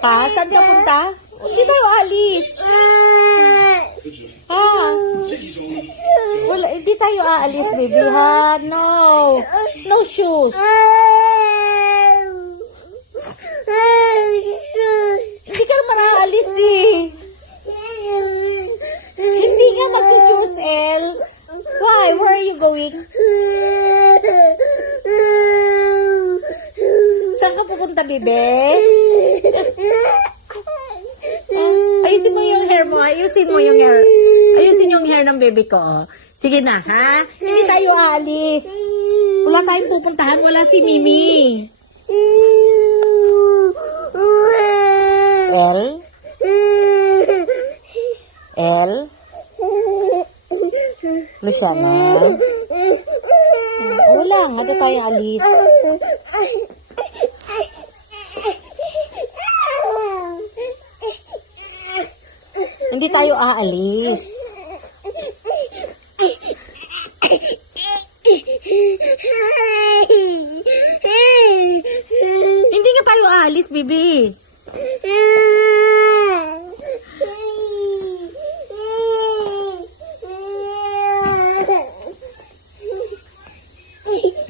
Ha? Saan ka punta? Hindi tayo alis. Ha? Wala, hindi tayo aalis, baby, ha? No. No shoes. Hindi ka naman aalis, eh. Hindi nga magsuchoose, El. Why? Where are you going? Saan ka pupunta, bebe? Ayusin mo yung hair mo. Ayusin mo yung hair. Ayusin yung hair ng baby ko. Oh. Sige na, ha? Hindi tayo aalis. Wala tayong pupuntahan. Wala si Mimi. El? El? Luciana? Wala nga. Hindi tayo alis. Hindi tayo aalis. Hindi nga tayo aalis, bibi.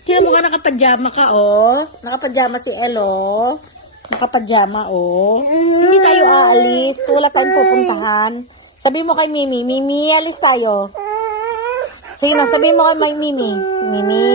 Tingnan mo ka, nakapajama ka, oh. Nakapajama si El, oh. Nakapajama, oh. Hindi tayo aalis. Wala tayong pupuntahan. Sabi mo kay Mimi, Mimi, alis tayo. Sige na, sabi mo kay Mimi. Mimi.